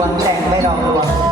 วงแต่งไม่หลอกลวง